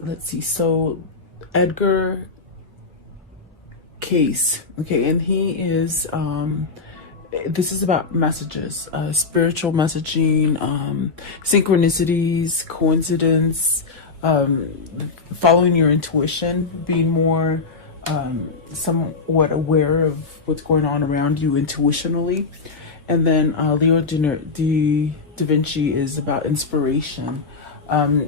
let's see. So Edgar Case, okay, and he is this is about messages, spiritual messaging, synchronicities, coincidence, following your intuition, being more somewhat aware of what's going on around you intuitionally. And then Leo da Vinci is about inspiration.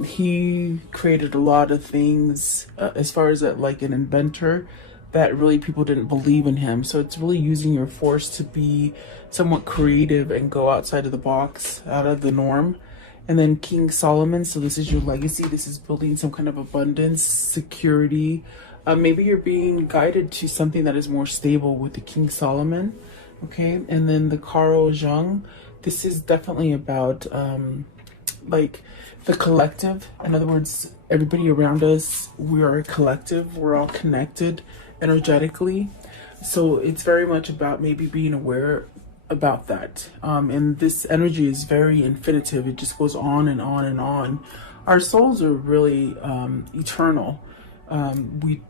He created a lot of things as far as like an inventor that really people didn't believe in him. So it's really using your force to be somewhat creative and go outside of the box, out of the norm. And then King Solomon, so this is your legacy. This is building some kind of abundance, security. Maybe you're being guided to something that is more stable with the King Solomon. Okay, and then the Carl Jung, this is definitely about like the collective. In other words, everybody around us, we are a collective, we're all connected energetically. So it's very much about maybe being aware about that. And this energy is very infinitive, it just goes on and on and on. Our souls are really eternal. We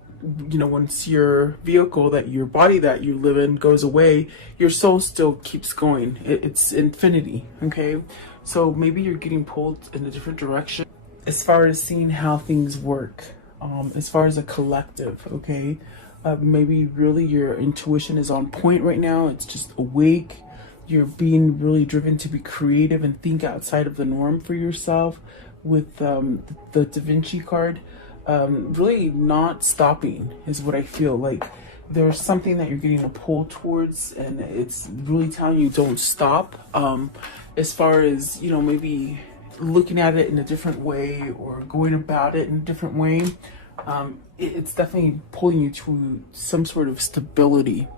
you know, once your vehicle, that your body that you live in goes away, your soul still keeps going. It's infinity. Okay, so maybe you're getting pulled in a different direction as far as seeing how things work, as far as a collective. Okay, maybe really your intuition is on point right now, it's just awake. You're being really driven to be creative and think outside of the norm for yourself with the Da Vinci card. Really not stopping is what I feel like. There's something that you're getting a pull towards, and it's really telling you don't stop. As far as, you know, maybe looking at it in a different way or going about it in a different way, it's definitely pulling you to some sort of stability.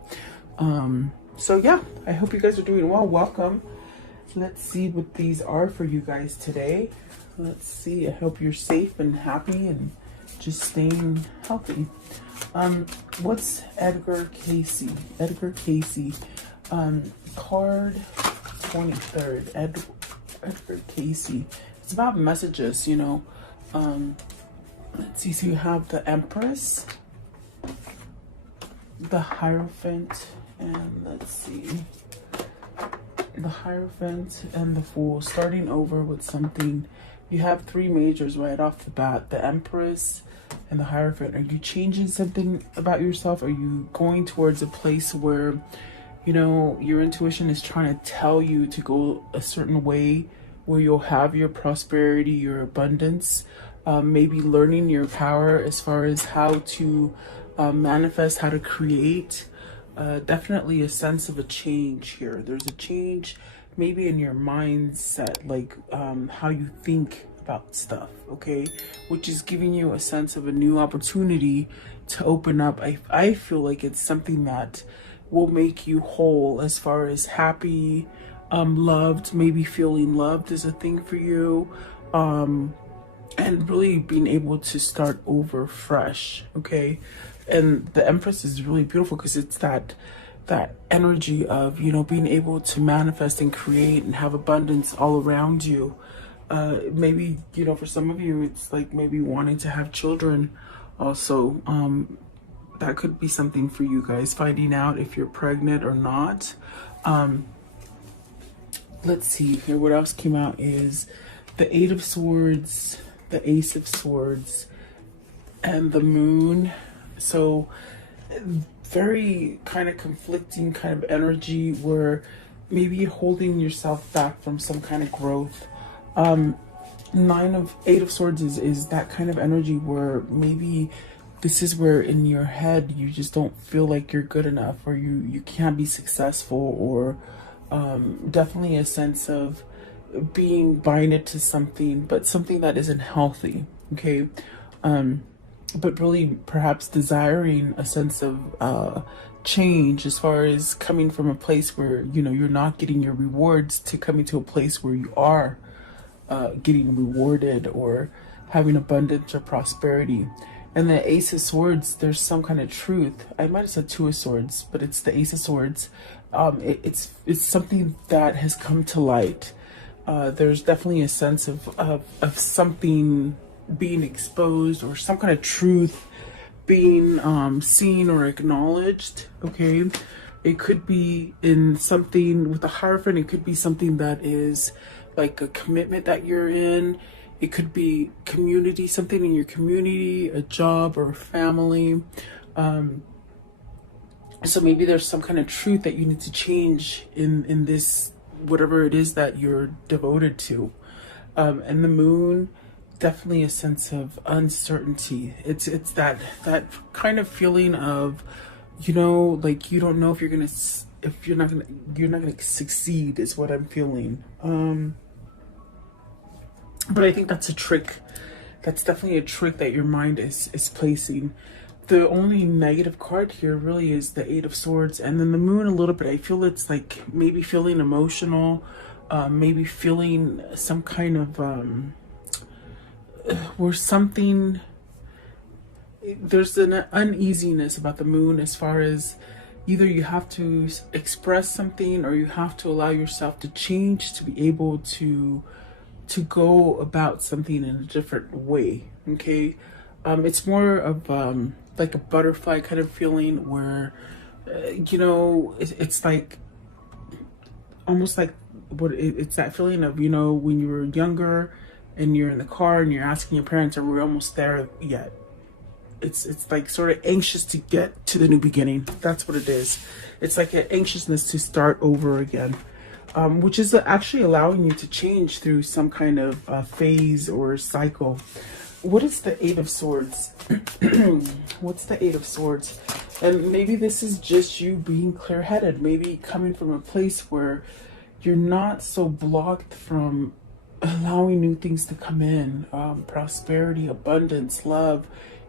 So yeah, I hope you guys are doing well. Welcome. Let's see what these are for you guys today. Let's see. I hope you're safe and happy and just staying healthy. What's Edgar Cayce? Edgar Cayce, card 23rd. Edgar Cayce. It's about messages, you know. Let's see. So you have the Empress, the Hierophant, and let's see, the Hierophant and the Fool. Starting over with something. You have three majors right off the bat. The Empress and the Hierophant. Are you changing something about yourself? Are you going towards a place where, you know, your intuition is trying to tell you to go a certain way where you'll have your prosperity, your abundance, maybe learning your power as far as how to manifest, how to create. Definitely a sense of a change here. There's a change maybe in your mindset, like how you think about stuff, okay, which is giving you a sense of a new opportunity to open up. I feel like it's something that will make you whole as far as happy, loved, maybe feeling loved is a thing for you, and really being able to start over fresh. Okay, and the Empress is really beautiful because it's that energy of, you know, being able to manifest and create and have abundance all around you. Maybe, you know, for some of you, it's like maybe wanting to have children also. That could be something for you guys, finding out if you're pregnant or not. Let's see here, what else came out is the Eight of Swords, the Ace of Swords, and the Moon. So very kind of conflicting kind of energy where maybe you're holding yourself back from some kind of growth. Eight of Swords is that kind of energy where maybe this is where in your head you just don't feel like you're good enough, or you can't be successful, or definitely a sense of being binded to something, but something that isn't healthy. Okay, but really perhaps desiring a sense of change as far as coming from a place where, you know, you're not getting your rewards to coming to a place where you are getting rewarded or having abundance or prosperity. And the Ace of Swords, there's some kind of truth. I might have said Two of Swords, but it's the Ace of Swords. It's something that has come to light. There's definitely a sense of something being exposed, or some kind of truth being seen or acknowledged. Okay, it could be in something with the Hierophant. It could be something that is like a commitment that you're in. It could be community, something in your community, a job or a family. So maybe there's some kind of truth that you need to change in this, whatever it is that you're devoted to. And the moon, definitely a sense of uncertainty. It's that kind of feeling of, you know, like you don't know if you're not gonna succeed, is what I'm feeling. But I think that's a trick. That's definitely a trick that your mind is placing. The only negative card here really is the Eight of Swords, and then the moon a little bit. I feel it's like maybe feeling emotional, maybe feeling some kind of where something, there's an uneasiness about the moon, as far as either you have to express something or you have to allow yourself to change to be able to go about something in a different way. Okay, it's more of like a butterfly kind of feeling, where you know, it's like almost like it's that feeling of, you know, when you were younger and you're in the car and you're asking your parents, are we almost there yet? It's like sort of anxious to get to the new beginning. That's what it is. It's like an anxiousness to start over again, which is actually allowing you to change through some kind of phase or cycle. What is the Eight of Swords? What's the Eight of Swords? And maybe this is just you being clear-headed, maybe coming from a place where you're not so blocked from allowing new things to come in, prosperity, abundance, love,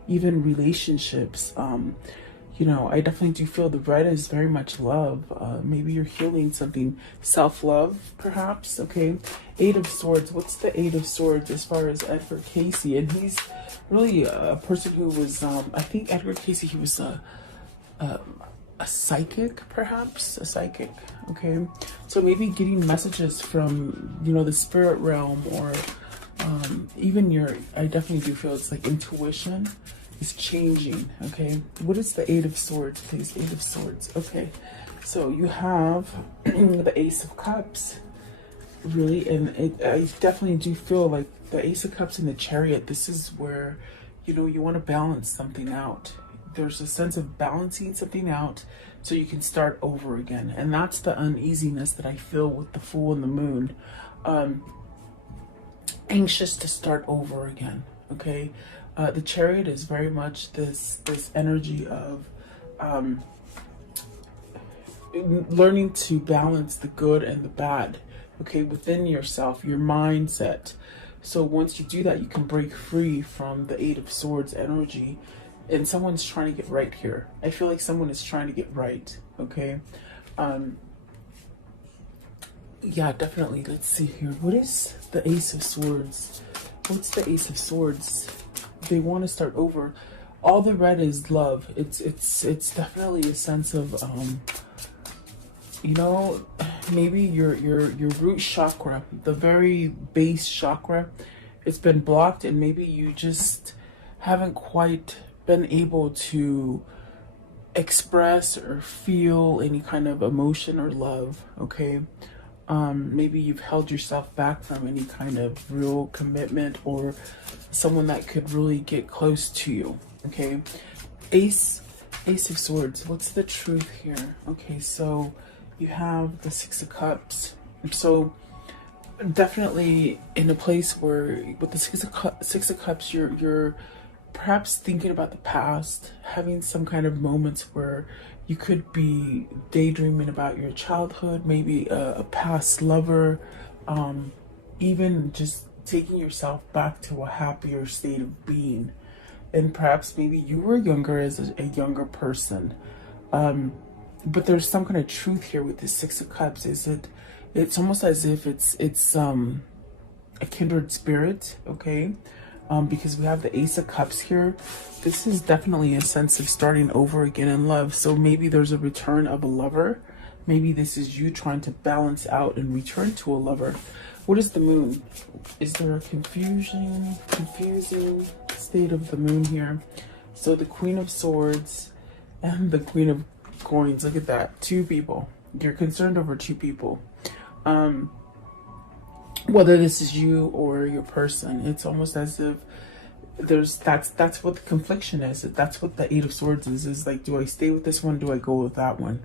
even relationships. You know, I definitely do feel the red is very much love. Maybe you're healing something, self-love, perhaps. Okay, Eight of Swords. What's the Eight of Swords as far as Edgar Casey? And he's really a person who was, I think Edgar Casey, he was a psychic, perhaps a psychic. Okay, so maybe getting messages from, you know, the spirit realm, or even your, I definitely do feel it's like intuition is changing. Okay, what is the Eight of Swords, please? Eight of Swords. Okay, so you have the Ace of Cups, really, and I definitely do feel like the Ace of Cups and the Chariot. This is where, you know, you want to balance something out. There's a sense of balancing something out so you can start over again, and that's the uneasiness that I feel with the Fool and the Moon. Anxious to start over again. Okay, the Chariot is very much this energy of learning to balance the good and the bad, okay, within yourself, your mindset. So once you do that, you can break free from the Eight of Swords energy. And someone's trying to get right here. I feel like someone is trying to get right. Okay, yeah, definitely. Let's see here. What is the Ace of Swords? What's the Ace of Swords? They want to start over. All the red is love. It's definitely a sense of you know, maybe your root chakra, the very base chakra, it's been blocked, and maybe you just haven't quite been able to express or feel any kind of emotion or love. Okay, maybe you've held yourself back from any kind of real commitment or someone that could really get close to you. Okay, Ace of Swords. What's the truth here? Okay, so you have the Six of Cups. So definitely in a place where with the Six of Cups, you're perhaps thinking about the past, having some kind of moments where you could be daydreaming about your childhood, maybe a past lover, even just taking yourself back to a happier state of being. And perhaps maybe you were younger as a younger person. But there's some kind of truth here with the Six of Cups. It's almost as if it's a kindred spirit, okay? Because we have the Ace of Cups here. This is definitely a sense of starting over again in love. So maybe there's a return of a lover Maybe this is you trying to balance out and return to a lover. What is the moon? Is there a confusing state of the moon here? So the Queen of Swords and the Queen of Coins. Look at that. Two people. You're concerned over two people. Whether this is you or your person, it's almost as if that's what the confliction is. That's what the Eight of Swords is like, do I stay with this one? Do I go with that one?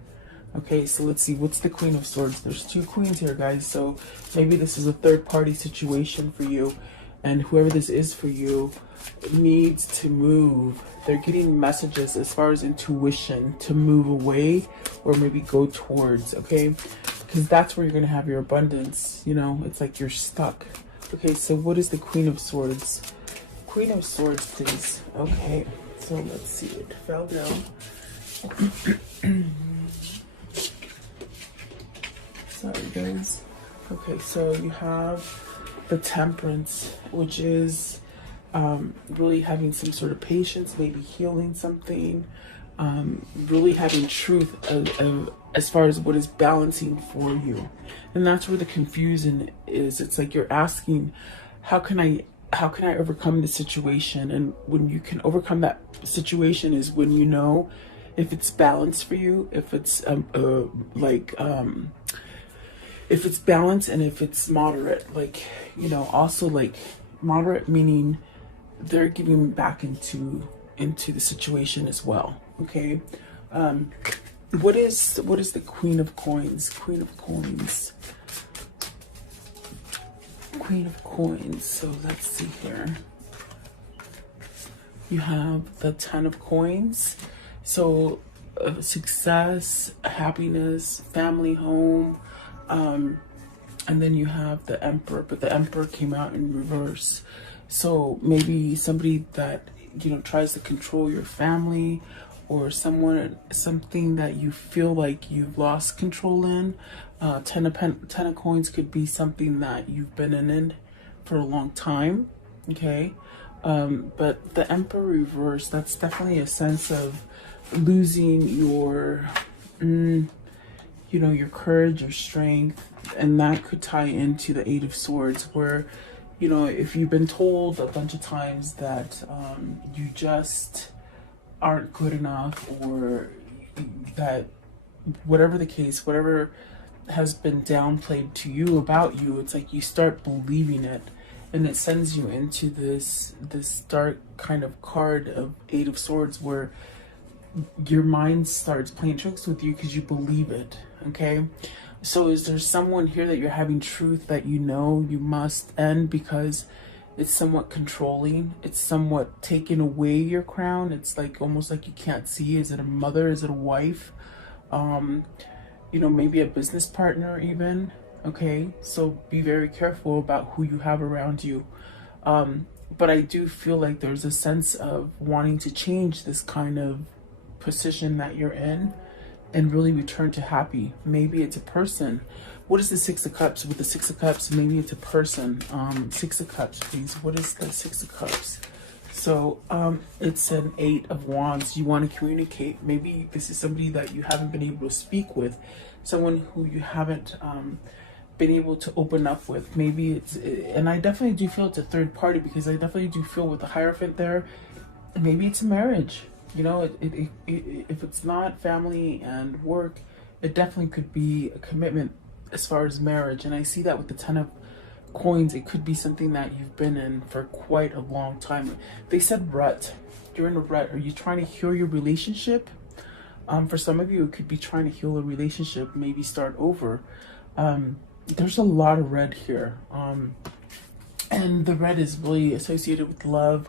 Okay, so let's see, what's the Queen of Swords? There's two queens here, guys. So maybe this is a third party situation for you, and whoever this is for you needs to move. They're getting messages as far as intuition to move away or maybe go towards, okay? Because that's where you're going to have your abundance. You know, it's like you're stuck. Okay, so what is the Queen of Swords? Queen of Swords, please. Okay, so let's see. It fell down. Sorry, guys. Okay, so you have the Temperance, which is really having some sort of patience, maybe healing something, really having truth as far as what is balancing for you. And that's where the confusion is. It's like you're asking, how can I overcome the situation? And when you can overcome that situation is when you know if it's balanced for you, if it's if it's balanced and if it's moderate. Like, you know, also like moderate meaning they're giving back into the situation as well. Okay. What is the Queen of Coins? Queen of Coins. Queen of Coins. So let's see here. You have the Ten of Coins. So success, happiness, family, home. And then you have the Emperor, but the Emperor came out in reverse. So maybe somebody that, you know, tries to control your family, or something that you feel like you've lost control in. Ten of Coins could be something that you've been in for a long time. Okay. But the Emperor reverse, that's definitely a sense of losing your, you know, your courage, your strength, and that could tie into the Eight of Swords, where, you know, if you've been told a bunch of times that you just aren't good enough, or that whatever the case, whatever has been downplayed to you about you, it's like you start believing it, and it sends you into this dark kind of card of Eight of Swords, where your mind starts playing tricks with you because you believe it. Okay, so is there someone here that you're having truth that you know you must end because it's somewhat controlling, it's somewhat taking away your crown? It's like almost like you can't see. Is it a mother? Is it a wife? You know, maybe a business partner even. Okay, so be very careful about who you have around you. But I do feel like there's a sense of wanting to change this kind of position that you're in and really return to happy. Maybe it's a person. What is the Six of Cups? With the Six of Cups, maybe it's a person. Six of Cups, please. What is the Six of Cups? So it's an Eight of Wands. You want to communicate. Maybe this is somebody that you haven't been able to speak with, someone who you haven't been able to open up with. Maybe it's, and I definitely do feel it's a third party, because I definitely do feel with the Hierophant there, maybe it's a marriage. You know, if it's not family and work, it definitely could be a commitment as far as marriage. And I see that with the Ten of Coins. It could be something that you've been in for quite a long time. They said rut. You're in a rut. Are you trying to heal your relationship? For some of you, it could be trying to heal a relationship, maybe start over. There's a lot of red here. And the red is really associated with love.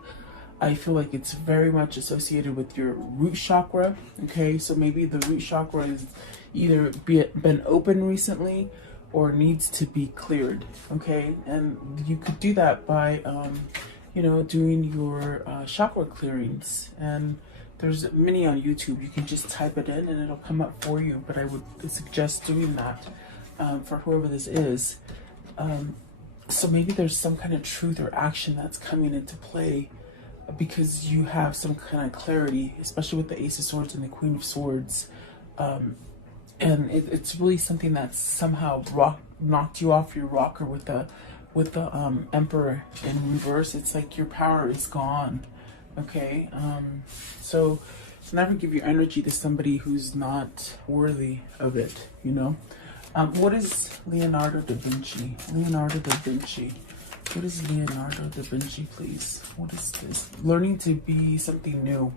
I feel like it's very much associated with your root chakra. Okay, so maybe the root chakra is either been open recently or needs to be cleared. Okay, and you could do that by, you know, doing your chakra clearings. And there's many on YouTube. You can just type it in and it'll come up for you. But I would suggest doing that for whoever this is. So maybe there's some kind of truth or action that's coming into play, because you have some kind of clarity, especially with the Ace of Swords and the Queen of Swords. it's really something that's somehow knocked you off your rocker with the Emperor in reverse. It's like your power is gone. Okay, so never give your energy to somebody who's not worthy of it, you know. What is Leonardo da Vinci? Leonardo da Vinci. What is Leonardo da Vinci, please? What is this? Learning to be something new.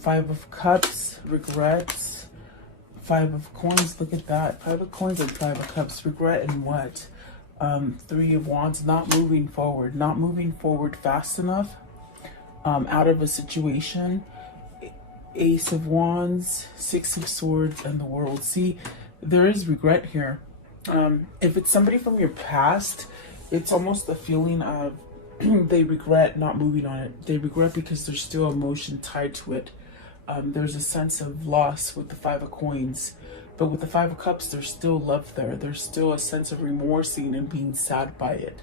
Five of Cups, regrets. Five of Coins, look at that. Five of Coins and Five of Cups. Regret and what? Three of Wands, not moving forward. Not moving forward fast enough. Out of a situation. Ace of Wands, Six of Swords, and the World. See, there is regret here. If it's somebody from your past, it's almost a feeling of they regret not moving on it. They regret because there's still emotion tied to it. There's a sense of loss with the Five of Coins. But with the Five of Cups, there's still love there. There's still a sense of remorsing and being sad by it.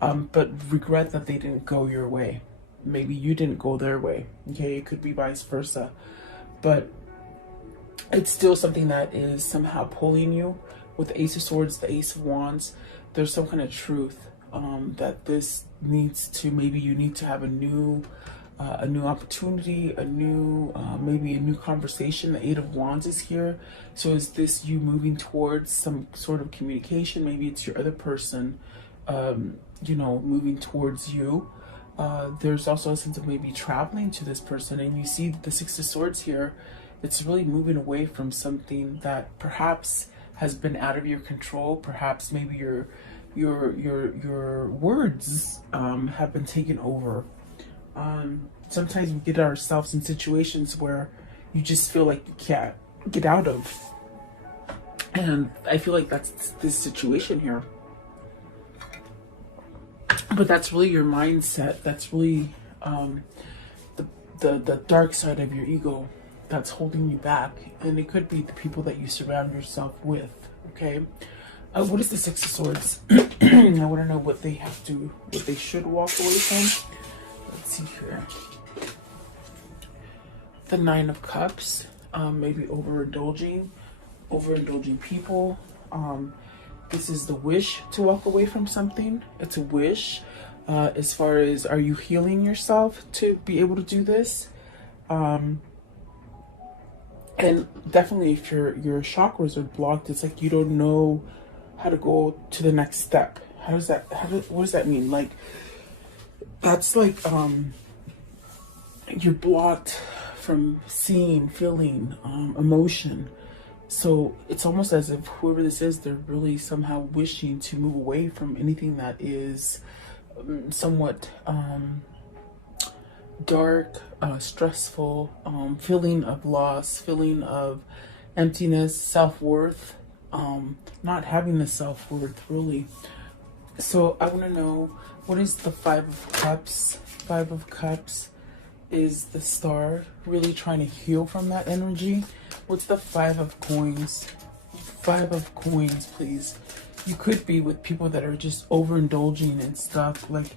But regret that they didn't go your way. Maybe you didn't go their way. Okay, it could be vice versa. But it's still something that is somehow pulling you. With the Ace of Swords, the Ace of Wands, there's some kind of truth that this needs to, maybe you need to have a new opportunity, maybe a new conversation. The Eight of Wands is here. So is this you moving towards some sort of communication? Maybe it's your other person, you know, moving towards you. There's also a sense of maybe traveling to this person, and you see the Six of Swords here. It's really moving away from something that perhaps has been out of your control. Perhaps maybe your words have been taken over. Sometimes we get ourselves in situations where you just feel like you can't get out of, and I feel like that's this situation here. But that's really your mindset. That's really the dark side of your ego that's holding you back. And it could be the people that you surround yourself with. Okay. What is the Six of Swords? I want to know what they should walk away from. Let's see here. The Nine of Cups. Maybe overindulging people. This is the wish to walk away from something. It's a wish. As far as, are you healing yourself to be able to do this? And definitely if your chakras are blocked, it's like you don't know how to go to the next step. What does that mean? Like, that's like, you're blocked from seeing, feeling, emotion. So it's almost as if whoever this is, they're really somehow wishing to move away from anything that is somewhat dark, stressful, feeling of loss, feeling of emptiness, self-worth, not having the self-worth really. So I want to know, what is the Five of Cups? Five of Cups is the Star, really trying to heal from that energy. What's the Five of Coins? Five of Coins, please. You could be with people that are just overindulging and stuff, like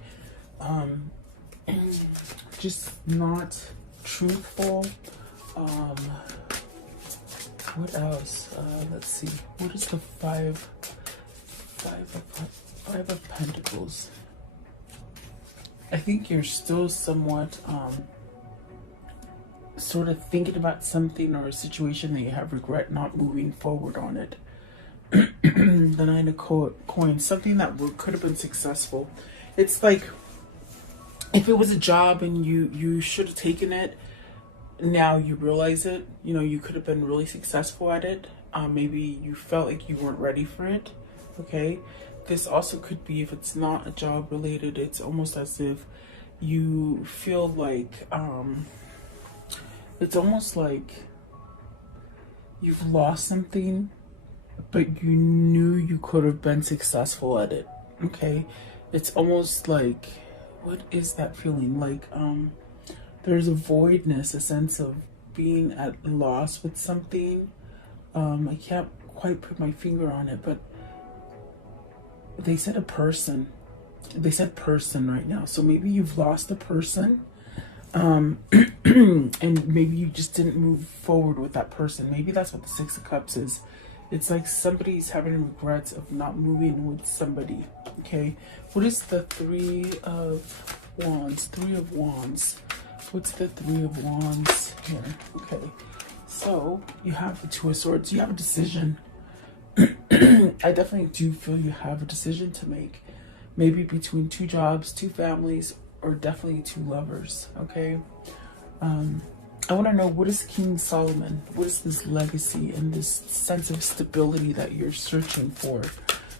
just not truthful. What else? Let's see. What is the Five of Pentacles? I think you're still somewhat sort of thinking about something or a situation that you have regret not moving forward on it. The Nine of Coins, something that could have been successful. It's like if it was a job and you should have taken it, now you realize it, you know, you could have been really successful at it. Maybe you felt like you weren't ready for it. Okay, this also could be, if it's not a job related, it's almost as if you feel like it's almost like you've lost something, but you knew you could have been successful at it. Okay, it's almost like, what is that feeling? Like there's a voidness, a sense of being at loss with something. I can't quite put my finger on it, but they said a person. They said person right now. So maybe you've lost a person. And maybe you just didn't move forward with that person. Maybe that's what the Six of Cups is. It's like somebody's having regrets of not moving with somebody. Okay, what is the Three of Wands? Three of Wands. What's the Three of Wands here? Okay, so you have the Two of Swords. You have a decision. I definitely do feel you have a decision to make. Maybe between two jobs, two families, or definitely two lovers. Okay. I want to know, what is King Solomon? What is this legacy and this sense of stability that you're searching for?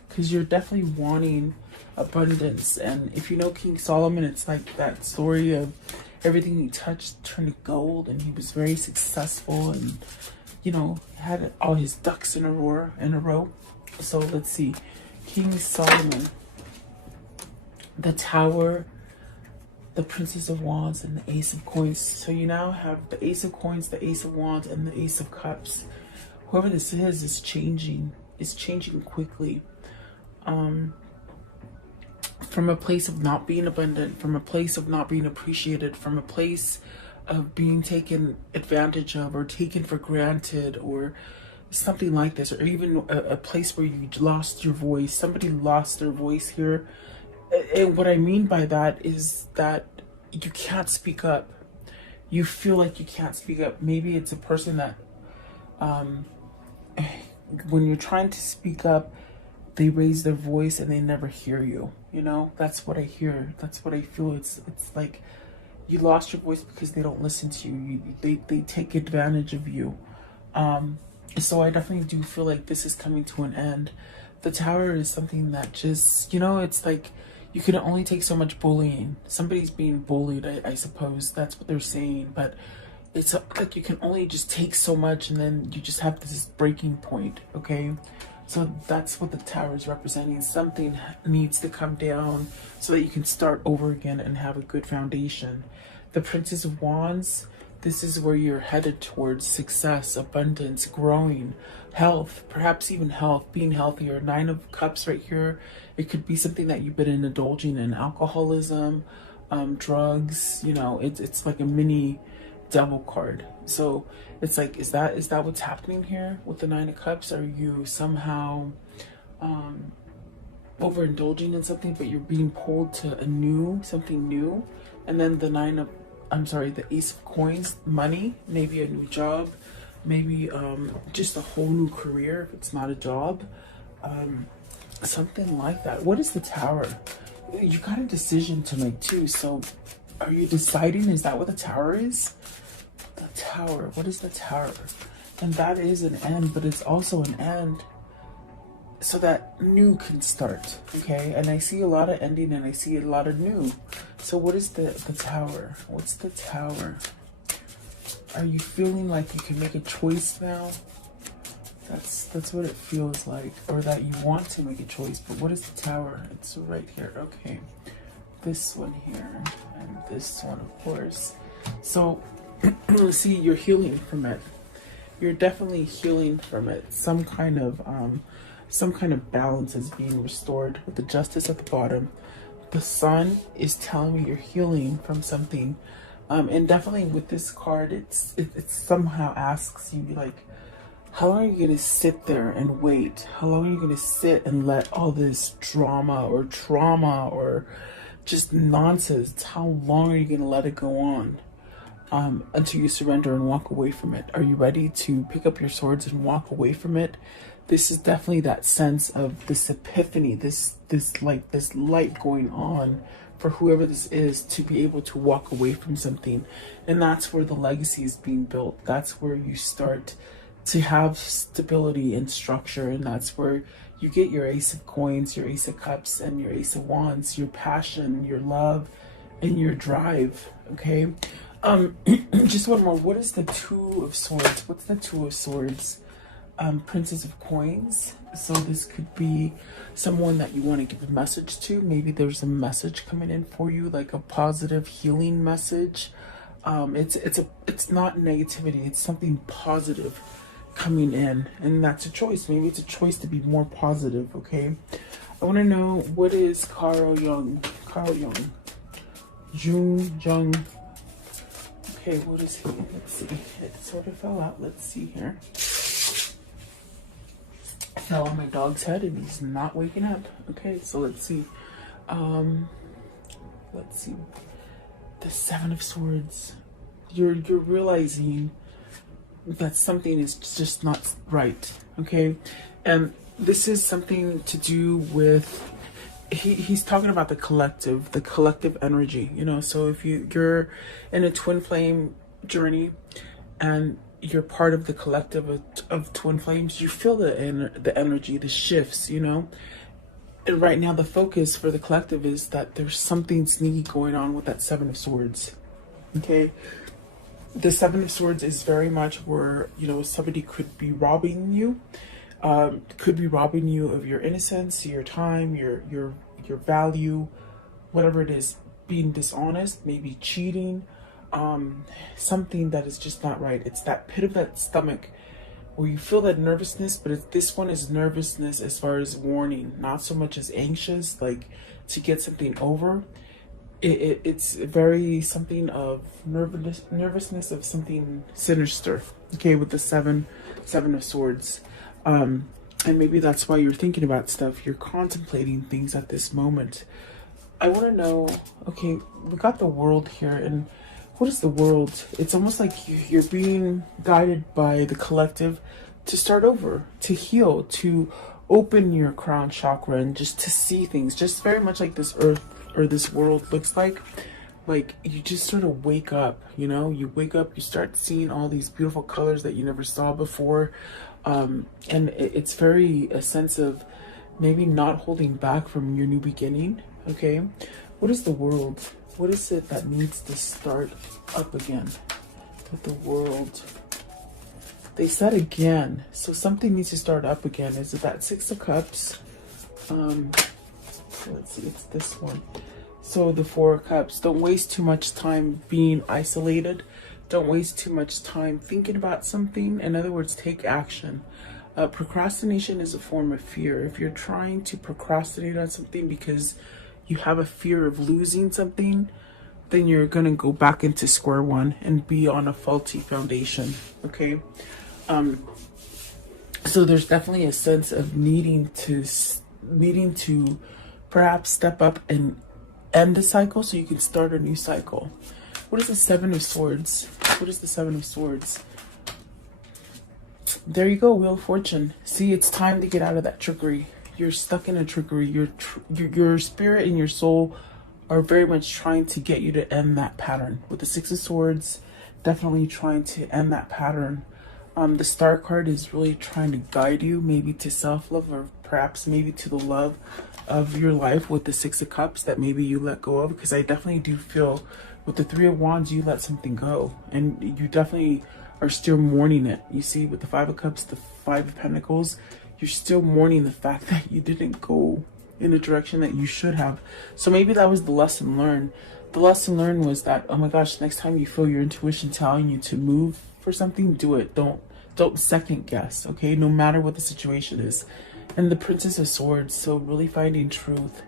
Because you're definitely wanting abundance. And if you know King Solomon, it's like that story of everything he touched turned to gold, and he was very successful, and you know, had all his ducks in a row. So let's see. King Solomon, the Tower, the Princess of Wands, and the Ace of Coins. So you now have the Ace of Coins, the Ace of Wands, and the Ace of Cups. Whoever this is changing. It's changing quickly. From a place of not being abundant, from a place of not being appreciated, from a place of being taken advantage of or taken for granted, or something like this, or even a place where you lost your voice. Somebody lost their voice here. And what I mean by that is that you can't speak up. You feel like you can't speak up. Maybe it's a person that, when you're trying to speak up, they raise their voice and they never hear you. You know, that's what I hear. That's what I feel. It's like you lost your voice because they don't listen to you. They take advantage of you. So I definitely do feel like this is coming to an end. The Tower is something that just, you know, it's like you can only take so much bullying. Somebody's being bullied, I suppose. That's what they're saying. But it's like you can only just take so much, and then you just have this breaking point, okay? So that's what the Tower is representing. Something needs to come down so that you can start over again and have a good foundation. The Princess of Wands, this is where you're headed towards success, abundance, growing, health, perhaps even health, being healthier. Nine of Cups right here. It could be something that you've been indulging in, alcoholism, drugs, you know, it's like a mini devil card. So it's like, is that what's happening here with the Nine of Cups? Are you somehow overindulging in something, but you're being pulled to something new? And then the Ace of Coins, money, maybe a new job, maybe just a whole new career if it's not a job, something like that. What is the Tower? You got a decision to make too. So are you deciding? Is that what the Tower is? The Tower. What is the Tower? And that is an end, but it's also an end so that new can start. Okay, and I see a lot of ending and I see a lot of new. So what is the Tower? What's the Tower? Are you feeling like you can make a choice now? That's what it feels like, or that you want to make a choice. But what is the Tower? It's right here. Okay, this one here and this one, of course. So see, you're healing from it. You're definitely healing from it. Some kind of balance is being restored with the Justice at the bottom. The Sun is telling me you're healing from something. And definitely with this card, it somehow asks you, like, how long are you going to sit there and wait? How long are you going to sit and let all this drama or trauma or just nonsense, how long are you going to let it go on? Until you surrender and walk away from it. Are you ready to pick up your swords and walk away from it? This is definitely that sense of this epiphany, this light going on for whoever this is, to be able to walk away from something. And that's where the legacy is being built. That's where you start to have stability and structure, and that's where you get your Ace of Coins, your Ace of Cups, and your Ace of Wands, your passion, your love, and your drive. Okay. Just one more. What is the Two of Swords? What's the Two of Swords? Princess of Coins. So this could be someone that you want to give a message to. Maybe there's a message coming in for you, like a positive healing message. It's not negativity. It's something positive coming in, and that's a choice. Maybe it's a choice to be more positive. Okay. I want to know, what is Carl Jung? Jung. Okay, what is he? Let's see. It sort of fell out. Let's see here. It fell on my dog's head and he's not waking up. Okay, so let's see. Let's see. The Seven of Swords. You're realizing that something is just not right. Okay, and this is something to do with. He's talking about the collective energy, you know. So if you're in a twin flame journey and you're part of the collective of twin flames, you feel the energy, the shifts, you know. And right now the focus for the collective is that there's something sneaky going on with that Seven of Swords. Okay, the Seven of Swords is very much where, you know, somebody could be robbing you. Could be robbing you of your innocence, your time, your value, whatever it is, being dishonest, maybe cheating, something that is just not right. It's that pit of that stomach where you feel that nervousness, but this one is nervousness as far as warning, not so much as anxious, like to get something over. It's very something of nervousness of something sinister. Okay, with the seven of swords. And maybe that's why you're thinking about stuff. You're contemplating things at this moment. I want to know, okay, we got the world here, and what is the world? It's almost like you're being guided by the collective to start over, to heal, to open your crown chakra and just to see things, just very much like this earth or this world looks like. Like you just sort of wake up, you know, you wake up, you start seeing all these beautiful colors that you never saw before. And it's very a sense of maybe not holding back from your new beginning. Okay, what is the world? What is it that needs to start up again with the world? They said again, so something needs to start up again. Is it that Six of Cups? Let's see, it's this one. So the Four of Cups. Don't waste too much time being isolated. Don't waste too much time thinking about something. In other words, take action. Procrastination is a form of fear. If you're trying to procrastinate on something because you have a fear of losing something, then you're going to go back into square one and be on a faulty foundation. Okay. So there's definitely a sense of needing to perhaps step up and end the cycle so you can start a new cycle. What is the Seven of Swords? What is the Seven of Swords? There you go, Wheel of Fortune. See, it's time to get out of that trickery. You're stuck in a trickery. Your spirit and your soul are very much trying to get you to end that pattern. With the Six of Swords, definitely trying to end that pattern. The Star card is really trying to guide you, maybe to self-love, or perhaps maybe to the love of your life with the Six of Cups that maybe you let go of. Because I definitely do feel with the Three of Wands, you let something go. And you definitely are still mourning it. You see, with the Five of Cups, the Five of Pentacles, you're still mourning the fact that you didn't go in the direction that you should have. So maybe that was the lesson learned. The lesson learned was that, oh my gosh, next time you feel your intuition telling you to move for something, do it. Don't second guess, okay? No matter what the situation is. And the Princess of Swords, so really finding truth.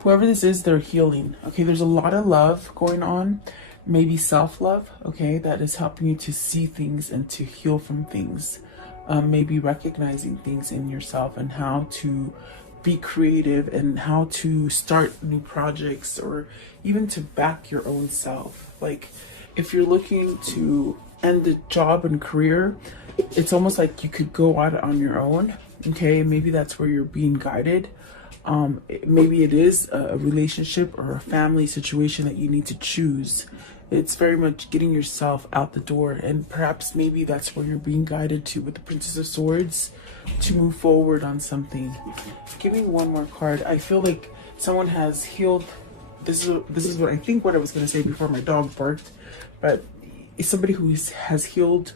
Whoever this is, they're healing. Okay, there's a lot of love going on. Maybe self-love, okay? That is helping you to see things and to heal from things. Maybe recognizing things in yourself and how to be creative and how to start new projects, or even to back your own self. Like if you're looking to end a job and career, it's almost like you could go out on your own. Okay, maybe that's where you're being guided. Maybe it is a relationship or a family situation that you need to choose. It's very much getting yourself out the door, and perhaps maybe that's where you're being guided to with the Princess of Swords, to move forward on something. Give me one more card. I feel like someone has healed. This is what I think what I was going to say before my dog barked, but it's somebody who has healed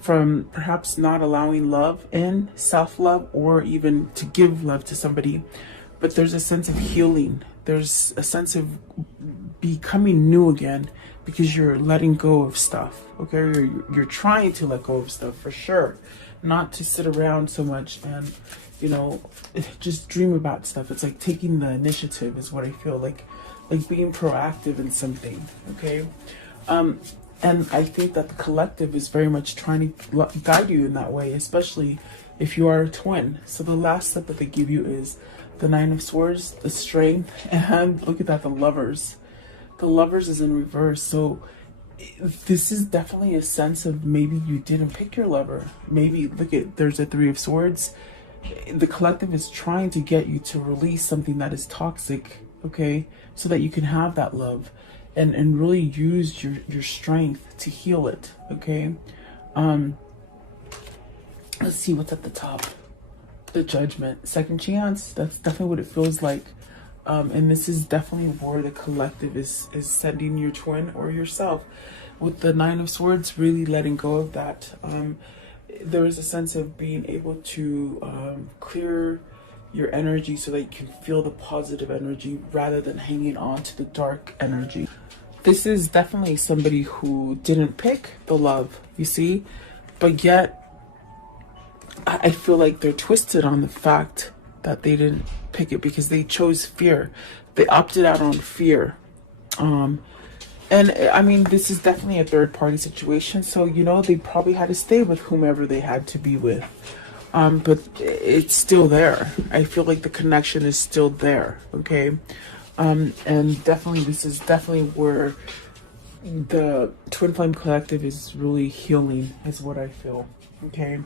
from perhaps not allowing love and self-love, or even to give love to somebody. But there's a sense of healing. There's a sense of becoming new again, because you're letting go of stuff. Okay, you're trying to let go of stuff for sure, not to sit around so much and, you know, just dream about stuff. It's like taking the initiative is what I feel like being proactive in something. Okay, And I think that the collective is very much trying to guide you in that way, especially if you are a twin. So the last step that they give you is the Nine of Swords, the Strength, and look at that, the Lovers. The Lovers is in reverse. So this is definitely a sense of maybe you didn't pick your lover. Maybe, look at, there's a Three of Swords. The collective is trying to get you to release something that is toxic, okay? So that you can have that love and really use your strength to heal it, okay? Let's see what's at the top. The Judgment, second chance. That's definitely what it feels like. And this is definitely where the collective is sending your twin or yourself. With the Nine of Swords, really letting go of that. There is a sense of being able to clear your energy so that you can feel the positive energy rather than hanging on to the dark energy. This is definitely somebody who didn't pick the love, you see, but yet I feel like they're twisted on the fact that they didn't pick it because they chose fear. They opted out on fear. And I mean, this is definitely a third party situation. So, you know, they probably had to stay with whomever they had to be with. But it's still there. I feel like the connection is still there. Okay. And definitely, this is definitely where the Twin Flame Collective is really healing, is what I feel. Okay.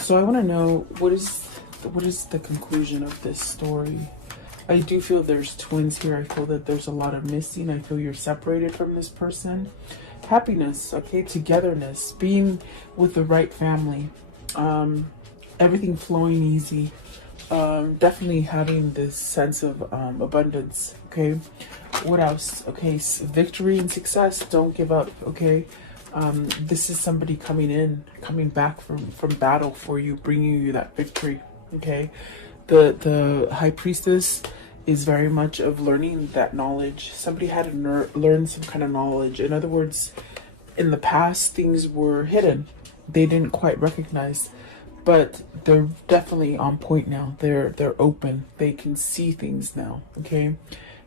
So I want to know, what is the conclusion of this story? I do feel there's twins here. I feel that there's a lot of missing. I feel you're separated from this person. Happiness, okay, togetherness, being with the right family, everything flowing easy, definitely having this sense of abundance, okay? What else? Okay, victory and success. Don't give up, okay? This is somebody coming back from battle for you, bringing you that victory, okay? The High Priestess is very much of learning that knowledge. Somebody had to learn some kind of knowledge. In other words, in the past, things were hidden. They didn't quite recognize, but they're definitely on point now. They're open. They can see things now, okay?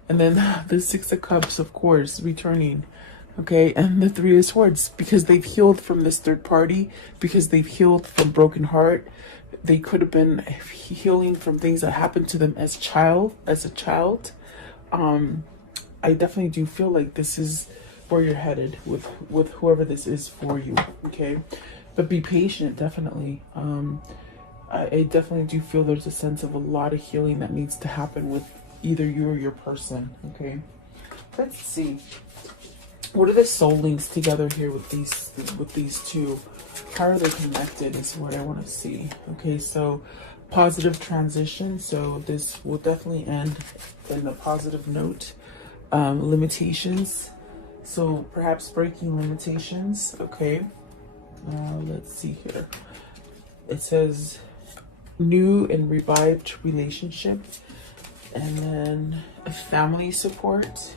And then the Six of Cups, of course, returning, okay? And the Three of Swords, because they've healed from this third party, because they've healed from broken heart. They could have been healing from things that happened to them as a child. I definitely do feel like this is where you're headed with whoever this is for you, okay? But be patient, definitely. I definitely do feel there's a sense of a lot of healing that needs to happen with either you or your person, okay? Let's see. What are the soul links together here with these two? How are they connected is what I want to see. Okay, so positive transition. So this will definitely end in a positive note. Limitations. So perhaps breaking limitations. Okay. Let's see here. It says new and revived relationship. And then a family support.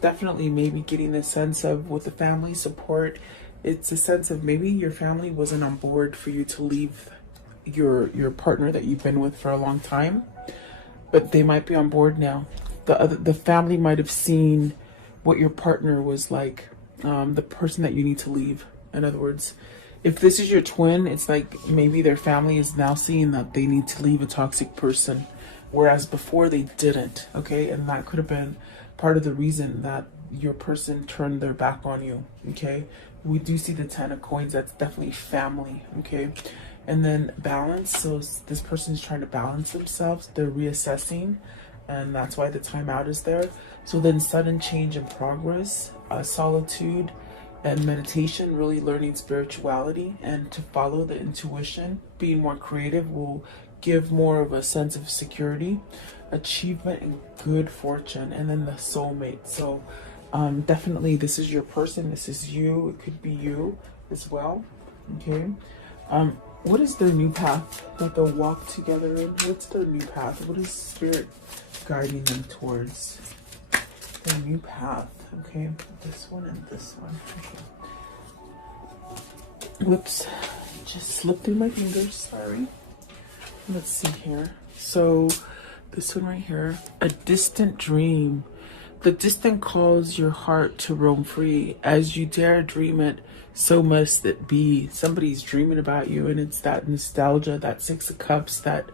Definitely maybe getting the sense of with the family support, it's a sense of maybe your family wasn't on board for you to leave your partner that you've been with for a long time, but they might be on board now. The family might have seen what your partner was like, the person that you need to leave. In other words, if this is your twin, it's like maybe their family is now seeing that they need to leave a toxic person, whereas before they didn't, okay? And that could have been part of the reason that your person turned their back on you, okay? We do see the Ten of Coins. That's definitely family, okay? And then balance. So this person is trying to balance themselves. They're reassessing, and that's why the timeout is there. So then sudden change and progress, solitude and meditation, really learning spirituality and to follow the intuition. Being more creative will give more of a sense of security, achievement, and good fortune. And then the soulmate. So definitely this is your person. This is you. It could be you as well. Okay. What is their new path that they'll walk together in? What's their new path? What is spirit guiding them towards? Their new path. Okay. This one and this one. Okay. Whoops. Just slipped through my fingers. Sorry. Let's see here. So this one right here, a distant dream. The distant calls your heart to roam free. As you dare dream it, so must it be. Somebody's dreaming about you, and it's that nostalgia, that Six of Cups, that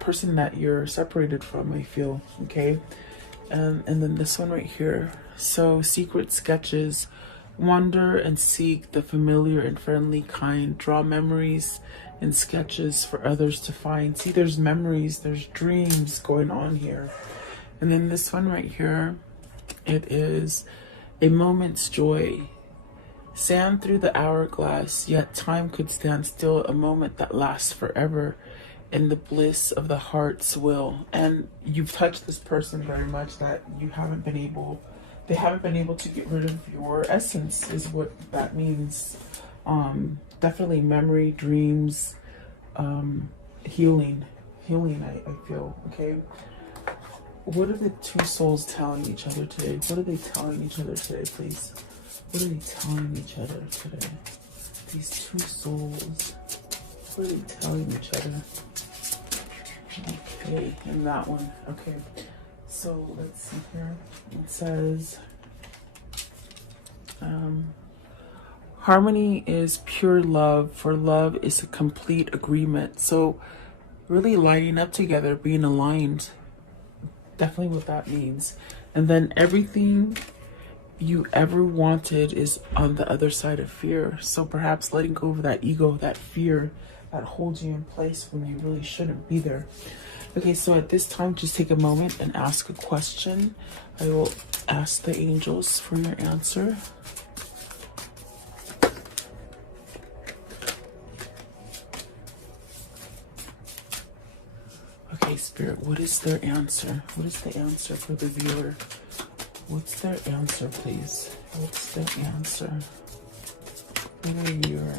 person that you're separated from, I feel. Okay. And then this one right here. So secret sketches, wander and seek the familiar and friendly kind, draw memories and sketches for others to find. See, there's memories, there's dreams going on here. And then this one right here, it is a moment's joy. Sand through the hourglass, yet time could stand still, a moment that lasts forever in the bliss of the heart's will. And you've touched this person very much, that you haven't been able, they haven't been able to get rid of your essence, is what that means. Definitely memory, dreams, healing, I feel. Okay. What are the two souls telling each other today? What are they telling each other today, please? What are they telling each other today? These two souls. What are they telling each other? Okay, and that one. Okay. So let's see here. It says, harmony is pure love, for love is a complete agreement. So really lining up together, being aligned. Definitely what that means. And then everything you ever wanted is on the other side of fear. So perhaps letting go of that ego, that fear that holds you in place when you really shouldn't be there. Okay, so at this time, just take a moment and ask a question. I will ask the angels for your answer. Okay, Spirit, what is their answer? What is the answer for the viewer? What's their answer, please? What's their answer for the viewer?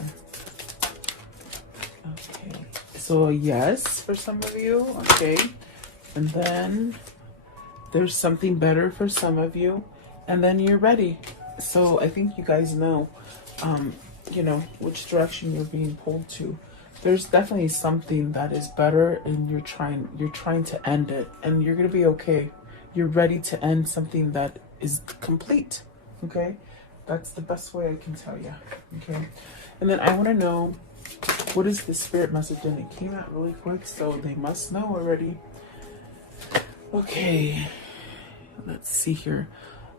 Okay, so a yes for some of you. Okay, and then there's something better for some of you, and then you're ready. So I think you guys know, you know, which direction you're being pulled to. There's definitely something that is better, and you're trying to end it, and you're gonna be okay. You're ready to end something that is complete. Okay, that's the best way I can tell you. Okay, and then I want to know, what is the spirit message? And it came out really quick, so they must know already. Okay, let's see here.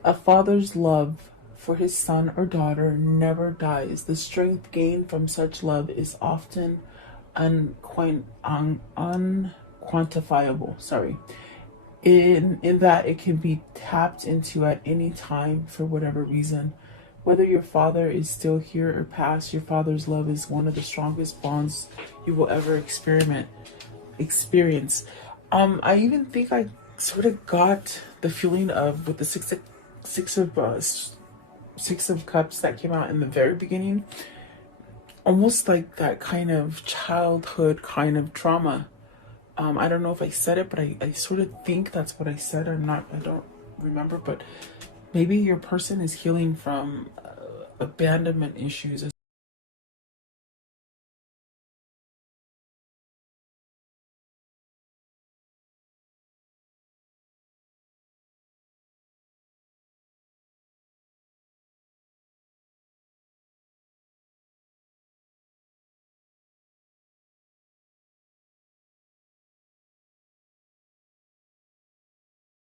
A father's love for his son or daughter never dies. The strength gained from such love is often unquantifiable. Sorry. In that it can be tapped into at any time for whatever reason. Whether your father is still here or past, your father's love is one of the strongest bonds you will ever experience. I even think I sort of got the feeling of, with the six of cups that came out in the very beginning, almost like that kind of childhood kind of trauma. I don't know if I said it, but I sort of think that's what I said. I don't remember, but maybe your person is healing from abandonment issues